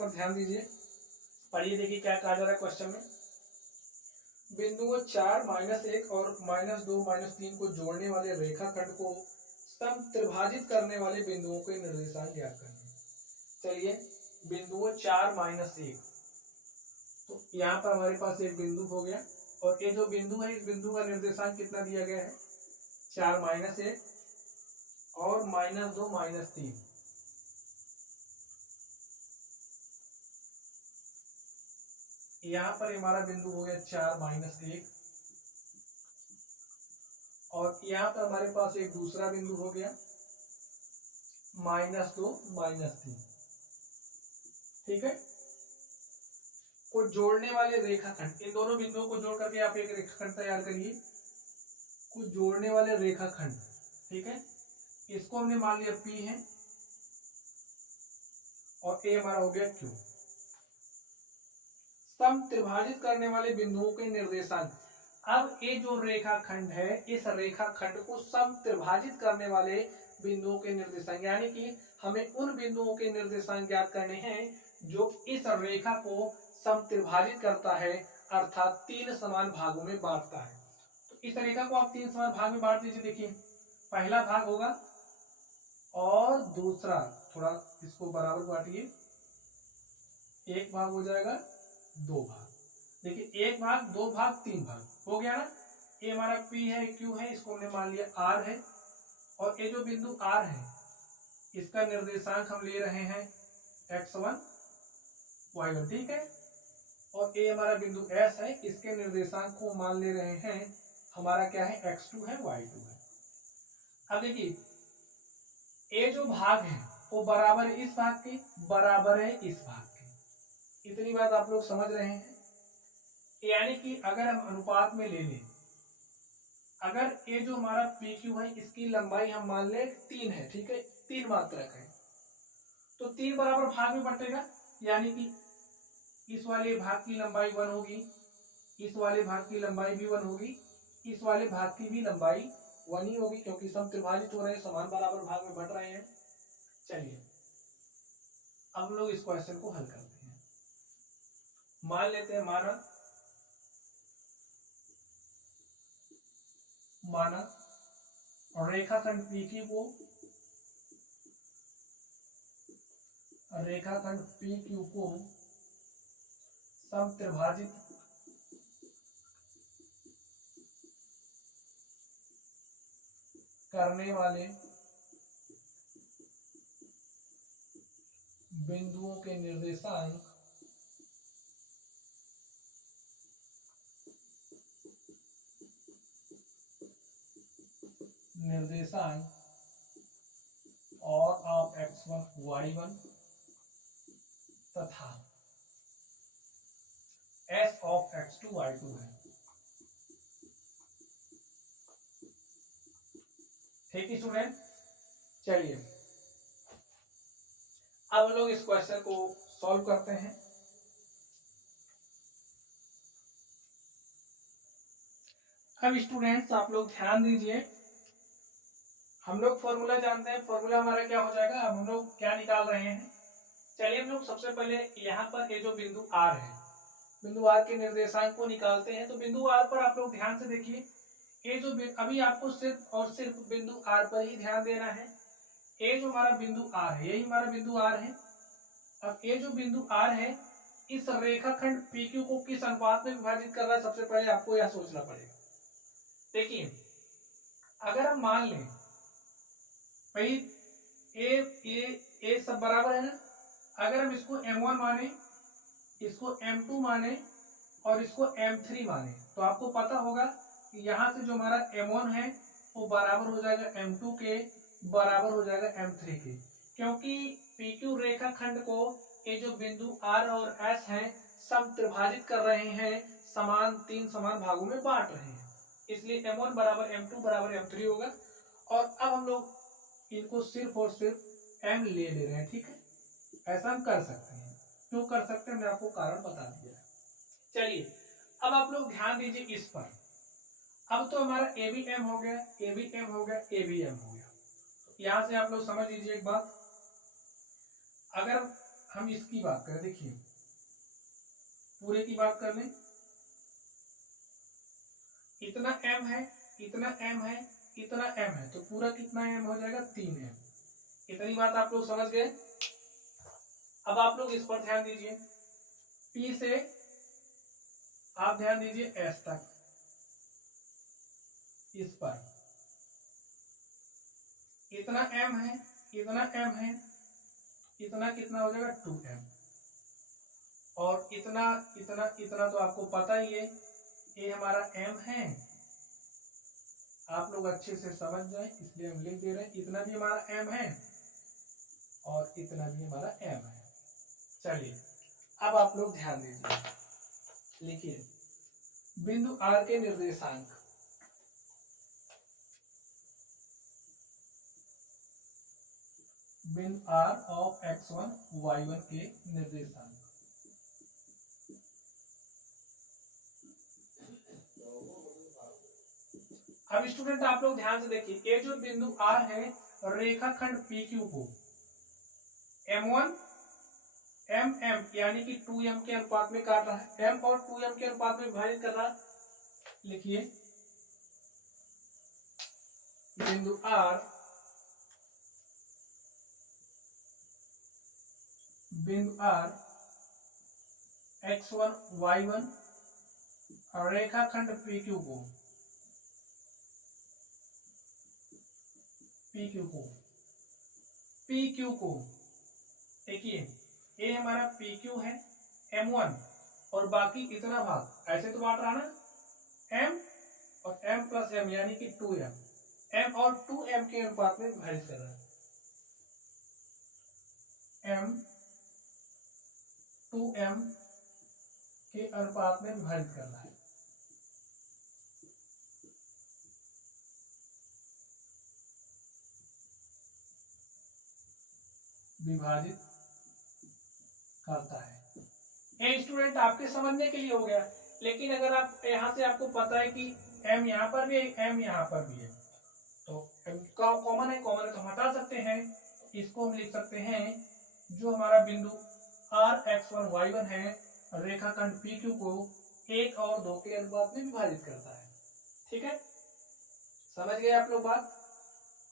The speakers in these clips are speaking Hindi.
पर ध्यान दीजिए, पढ़िए, देखिए क्या कहा जा रहा है क्वेश्चन में। बिंदुओं 4, -1 और -2, -3 को जोड़ने वाले रेखाखंड को समत्रिभाजित करने वाले बिंदुओं के निर्देशांक ज्ञात करने। चलिए, बिंदुओं 4, -1, तो यहाँ पर हमारे पास एक बिंदु हो गया, और ये जो बिंदु है इस बिंदु का निर्देशांक कितना दिया गया है, 4, -1 और -2, -3। यहाँ पर हमारा बिंदु हो गया 4, -1, और यहाँ पर हमारे पास एक दूसरा बिंदु हो गया -2, -3। ठीक है, को जोड़ने वाले रेखाखंड, इन दोनों बिंदुओं को जोड़ करके आप एक रेखाखंड तैयार करिए, को जोड़ने वाले रेखाखंड। ठीक है, इसको हमने मान लिया P है, और A हमारा हो गया Q। समत्रिभाजित करने वाले बिंदुओं के निर्देशांक। अब ये जो रेखाखंड है, इस रेखाखंड को समत्रिभाजित करने वाले बिंदुओं के निर्देशांक, यानी कि हमें उन बिंदुओं के निर्देशांक ज्ञात करने हैं जो इस रेखा को समत्रिभाजित करता है, अर्थात 3 समान भागों में बांटता है। तो इस रेखा को आप 3 समान भाग में बांट दीजिए। देखिए, पहला भाग होगा और दूसरा, थोड़ा इसको बराबर बांटिए, एक भाग हो जाएगा, 2 भाग। देखिए, 1 भाग, 2 भाग, 3 भाग हो गया ना। ये हमारा P है, Q है, इसको हमने मान लिया R है, और ये जो बिंदु R है इसका निर्देशांक हम ले रहे हैं x1, y1। ठीक है, और ये हमारा बिंदु S है, इसके निर्देशांक को मान ले रहे हैं, हमारा क्या है, x2 है, y2 है। अब देखिए, ये जो भाग है वो बराबर है इस भाग के, बराबर है इस भाग के। इतनी बात आप लोग समझ रहे हैं। यानी कि अगर हम अनुपात में ले लें, अगर ये जो हमारा PQ है इसकी लंबाई हम मान लें 3 है, ठीक है, 3 मात्रक है, तो 3 बराबर भाग में बंटेगा, यानी कि इस वाले भाग की लंबाई 1 होगी, इस वाले भाग की लंबाई भी 1 होगी, इस वाले भाग की भी लंबाई 1 ही होगी, क्योंकि सब त्रिभाजित हो रहे हैं, समान बराबर भाग में बंट रहे हैं। चलिए, अब हम लोग इस क्वेश्चन को हल करते हैं। मान लेते हैं, माना रेखाखंड PQ को, रेखाखंड PQ को समत्रिभाजित करने वाले बिंदुओं के निर्देशांक और ऑफ x1, y1 तथा s ऑफ x2, y2 है। ठीक है स्टूडेंट, चलिए अब हम लोग इस क्वेश्चन को सॉल्व करते हैं। अब स्टूडेंट्स आप लोग ध्यान दीजिए, हम लोग फॉर्मूला जानते हैं, फॉर्मूला हमारा क्या हो जाएगा, अब हम लोग क्या निकाल रहे हैं। चलिए हम लोग सबसे पहले यहाँ पर ये जो बिंदु R है, बिंदु R के निर्देशांक को निकालते हैं। तो बिंदु R पर आप लोग ध्यान से देखिए, ये जो अभी आपको सिर्फ और सिर्फ बिंदु R पर ही ध्यान देना है। ये जो हमारा बिंदु R है, यही हमारा बिंदु R है। अब ये जो बिंदु R है, इस रेखाखंड PQ को किस अनुपात में विभाजित कर रहा है, सबसे पहले आपको यह सोचना पड़ेगा। देखिए, अगर हम मान लें भाई ए सब बराबर है ना, अगर हम इसको M1 माने, इसको M2 माने और इसको M3 माने, तो आपको पता होगा कि यहाँ से जो हमारा M1 है वो बराबर हो जाएगा M2 के, बराबर हो जाएगा M3 के, क्योंकि PQ रेखाखंड को ये जो बिंदु R और S हैं समत्रिभाजित कर रहे हैं, समान 3 समान भागों में बांट रहे हैं, इसलिए M1 बराबर M2 बराबर M3 होगा। और अब हम लोग इनको सिर्फ और सिर्फ M ले रहे हैं। ठीक है, ऐसा हम कर सकते हैं। क्यों कर सकते हैं, मैंने आपको कारण बता दिया है। चलिए अब आप लोग ध्यान दीजिए इस पर। अब तो हमारा ए बी एम हो गया, ए बी एम हो गया, ए बी एम हो गया। तो यहां से आप लोग समझ लीजिए एक बात, अगर हम इसकी बात करें, देखिए पूरे की बात कर लें, इतना m है, इतना m है, इतना m है, तो पूरा कितना m हो जाएगा 3m। इतनी बात आप लोग समझ गए। अब आप लोग इस पर ध्यान दीजिए, P से आप ध्यान दीजिए S तक, इस पर इतना m है, इतना m है, इतना कितना हो जाएगा 2m, और इतना इतना इतना तो आपको पता ही है, ये हमारा m है, आप लोग अच्छे से समझ जाए इसलिए हम लिख दे रहे हैं, इतना भी हमारा m है और इतना भी हमारा m है। चलिए अब आप लोग ध्यान दीजिए, लिखिए बिंदु R के निर्देशांक, बिंदु R ऑफ x1 y1 के निर्देशांक। अब स्टूडेंट आप लोग ध्यान से देखिए, ये जो बिंदु R है रेखाखंड PQ को M1 MM यानी कि 2m के अनुपात में काट रहा है, m और 2m के अनुपात में विभाजित कर रहा है। लिखिए बिंदु R x1 y1 और रेखाखंड PQ को देखिए, ये हमारा PQ है M1 और बाकी इतना भाग ऐसे तो बांट रहा ना, M और M प्लस M यानी कि 2m, M और 2m के अनुपात में विभाजित कर रहा है, M 2m के अनुपात में विभाजित कर रहा है। विभाजित करता है। ये स्टूडेंट आपके समझने के लिए हो गया, लेकिन अगर आप यहाँ से आपको पता है कि m यहाँ पर भी है, m यहाँ पर भी है, तो m का कॉमन है तो हटा सकते हैं, इसको हम लिख सकते हैं जो हमारा बिंदु R x1 y1 है रेखाखंड PQ को 1 और 2 के अनुपात में विभाजित करता है। ठीक है, समझ गए आप लोग बात।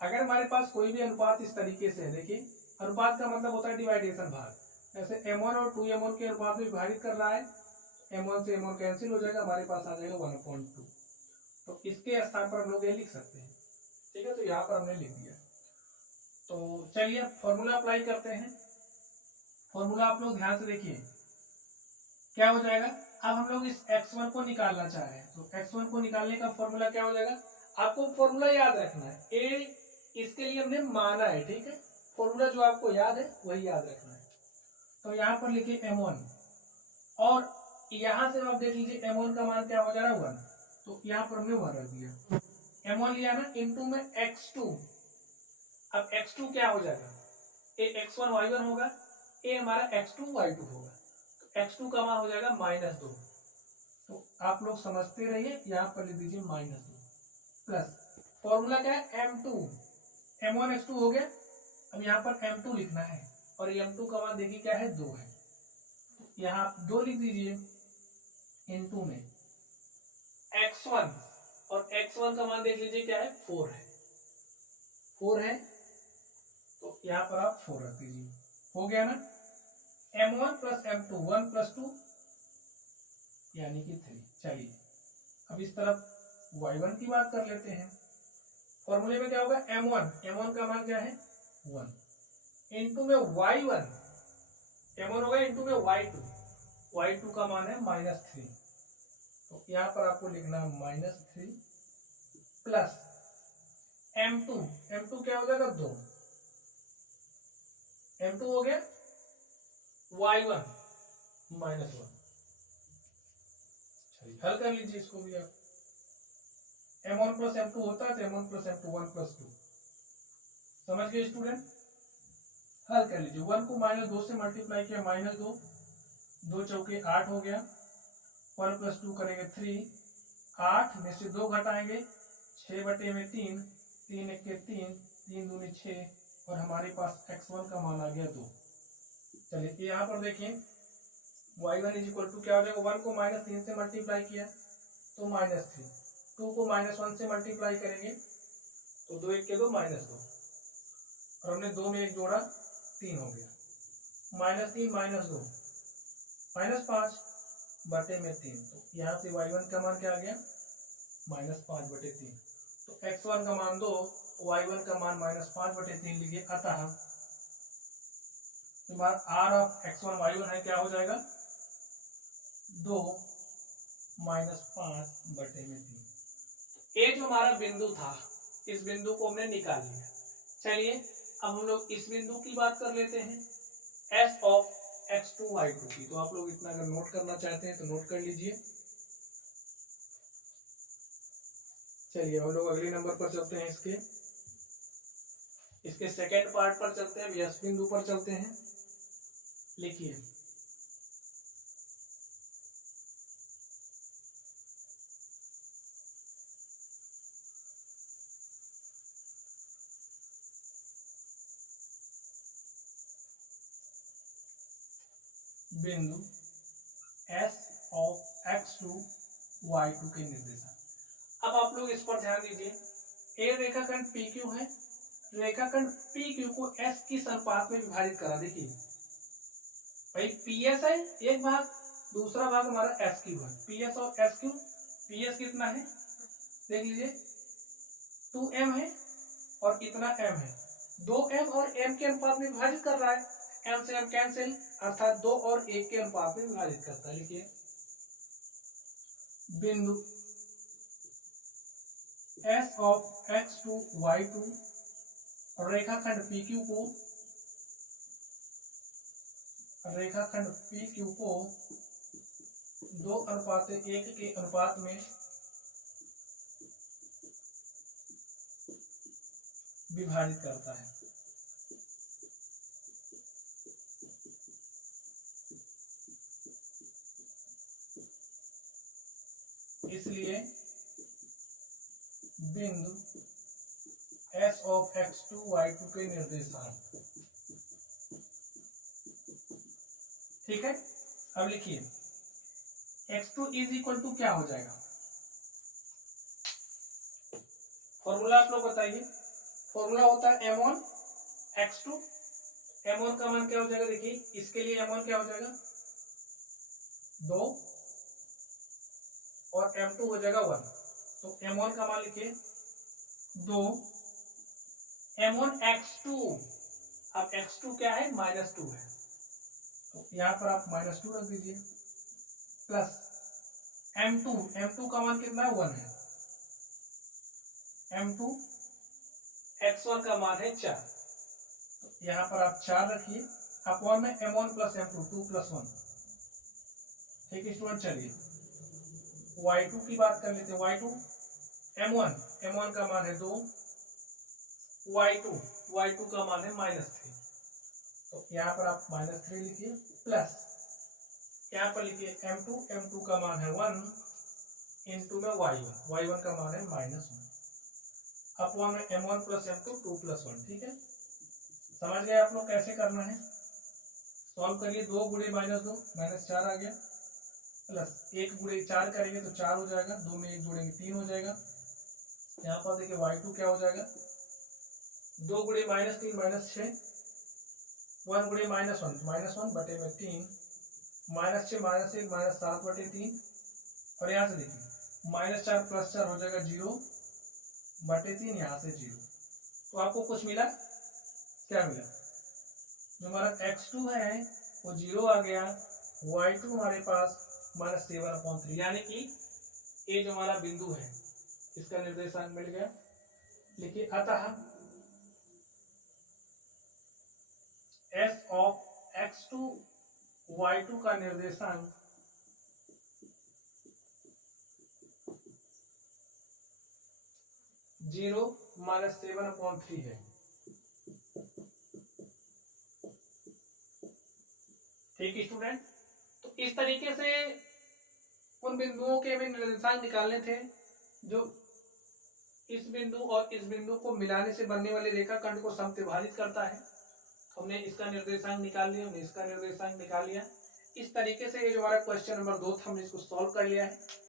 अगर हमारे पास कोई भी अनुपात इस तरीके से है, देखिए अनुपात का मतलब होता है डिवाइडेशन भाग, जैसे m1 और 2m1 के अनुपात में विभाजित कर रहा है, m1 से m1 कैंसिल हो जाएगा, हमारे पास आ जाएगा 1/2, तो इसके स्थान पर हम लोग ये लिख सकते हैं। ठीक है, तो यहाँ पर हमने लिख दिया। तो चलिए अब फॉर्मूला अप्लाई करते हैं। फॉर्मूला आप लोग ध्यान से देखिए क्या हो जाएगा। अब हम लोग इस x1 को निकालना चाह रहे हैं, तो x1 को निकालने का फॉर्मूला क्या हो जाएगा, आपको फॉर्मूला याद रखना है, ए इसके लिए हमने माना है। ठीक है, फॉर्मूला जो आपको याद है वही याद रखना है। तो यहाँ पर लिखिए m1 और यहाँ से आप देख लीजिए m1 का मान क्या हो जा रहा है 1, तो यहाँ पर हमने 1 रख दिया, m1 लिया ना, इनटू में x2। अब x2 क्या हो जाएगा, ये x1 y1 होगा, ये हमारा x2 y2 होगा, तो x2 का मान हो जाएगा -2। तो आप लोग समझते रहिए, यहाँ पर लिख दीजिए -2 प्लस फॉर्मूला क्या है m2, m1 x2 हो गया। अब यहाँ पर m2 लिखना है और m2 का मान देखिए क्या है 2 है, यहाँ 2 लिख दीजिए, इनटू में x1 और x1 का मान देख लीजिए क्या है 4 है, तो यहाँ पर आप 4 रख दीजिए, हो गया ना। m1 प्लस m2 1 प्लस 2 यानी कि 3। चलिए अब इस तरफ y1 की बात कर लेते हैं। फॉर्मूले में क्या होगा m1 का मान क्या है 1, इनटू में y1, m1 होगा इनटू में y2 का मान है -3, तो यहाँ पर आपको लिखना है -3 प्लस m2 क्या हो जाएगा 2, m2 हो गया y1 -1। चलिए हल कर लीजिए इसको भी आप, m1 प्लस m2 होता है तो m1 प्लस m2 1 प्लस 2, समझ गए स्टूडेंट। हल कर लीजिए, 1 को -2 से मल्टीप्लाई किया -2, 2 चौके 8 हो गया, 1 प्लस 2 करेंगे 3, 8 में से 2 घटाएंगे 6/3, 3 1 के 3, 3 दूनी 6 और हमारे पास x1 का मान आ गया 2। चलिए यहाँ पर देखिए y1 इज इक्वल टू क्या हो जाएगा, 1 को -3 से मल्टीप्लाई किया तो -3, 2 को -1 से मल्टीप्लाई करेंगे तो 2 1 के 2 -2, और हमने 2 में 1 जोड़ा 3 हो गया, -3 -2 -5 बटे में 3, तो यहाँ से y1 का मान क्या आ गया -5 बटे 3, तो x1 का मान 2, y1 का मान -5 बटे 3 लिखिए। अतः r ऑफ x1 y1 है क्या हो जाएगा 2 -5 बटे में 3। ये जो हमारा बिंदु था इस बिंदु को हमने निकाल लिया। चलिए अब हम लोग इस बिंदु की बात कर लेते हैं, s ऑफ x2 y2 की। तो आप लोग इतना अगर नोट करना चाहते हैं तो नोट कर लीजिए। चलिए हम लोग अगले नंबर पर चलते हैं, इसके सेकेंड पार्ट पर चलते हैं, यस बिंदु पर चलते हैं। लिखिए बिंदु s ऑफ x2 y2 के निर्देशांक। अब आप लोग इस पर ध्यान दीजिए, ए रेखाखंड PQ है, रेखाखंड PQ को s किस अनुपात में विभाजित करा। देखिए भाई PS है एक भाग, दूसरा भाग हमारा SQ है, PS और SQ। PS कितना है देख लीजिए 2m है और कितना m है 2m और m के अनुपात में विभाजित कर रहा है, m से m कैंसिल, अर्थात 2 और 1 के अनुपात में विभाजित करता है। लिखिए बिंदु s ऑफ x2 y2 रेखाखंड PQ को 2:1 के अनुपात में विभाजित करता है। इसलिए बिंदु s ऑफ x2 y2 के निर्देशांक, ठीक है। अब लिखिए x2 इज इक्वल टू क्या हो जाएगा, फॉर्मूला आप लोग बताइए। फॉर्मूला होता है m1 x2, m1 का मान क्या हो जाएगा, देखिए इसके लिए m1 क्या हो जाएगा 2 और m2 हो जाएगा 1, तो m1 का मान लिखिए 2, m1 x2, अब x2 क्या है -2 है, तो यहाँ पर आप -2 रख दीजिए, प्लस m2 का मान कितना है 1 है, m2 x1 का मान है 4, तो यहाँ पर आप 4 रखिए, अपॉन में m1 प्लस m2 2 + 1, ठीक है स्टूडेंट। चलिए y2 की बात कर लेते हैं, y2 m1 का मान है 2, y2 का मान है -3, तो यहाँ पर आप -3 लिखिए, प्लस यहाँ पर लिखिए m2 का मान है 1 इंटू में y1 का मान है -1, अपॉन में m1 प्लस m2 2 + 1, ठीक है। समझ गए आप लोग कैसे करना है, सॉल्व करिए। 2 गुणे -2 -4 आ गया, प्लस 1 गुणे 4 करेंगे तो 4 हो जाएगा, 2 में 1 जोड़ेंगे 3 हो जाएगा। यहाँ पर देखिए y2 क्या हो जाएगा 2 गुणे -3 -6, 1 गुणे -1 बटे में 3, -6 -1 -7 बटे 3, और यहाँ से देखिए -4 + 4 हो जाएगा 0 बटे 3, यहाँ से 0। तो आपको कुछ मिला, क्या मिला, जो हमारा x2 है वो 0 आ गया, y2 हमारे पास -7/3, यानी कि ये जो हमारा बिंदु है इसका निर्देशांक मिल गया। लिखिए अतः s ऑफ x2 y2 का निर्देशांक 0 - 7/3 है, ठीक है स्टूडेंट। तो इस तरीके से उन बिंदुओं के हमें निर्देशांक निकालने थे जो इस बिंदु और इस बिंदु को मिलाने से बनने वाले रेखाखंड को समत्रिभाजित करता है। हमने इसका निर्देशांक निकाल लिया, हमने इसका निर्देशांक निकाल लिया। इस तरीके से ये जो हमारा क्वेश्चन नंबर 2 था हमने इसको सॉल्व कर लिया है।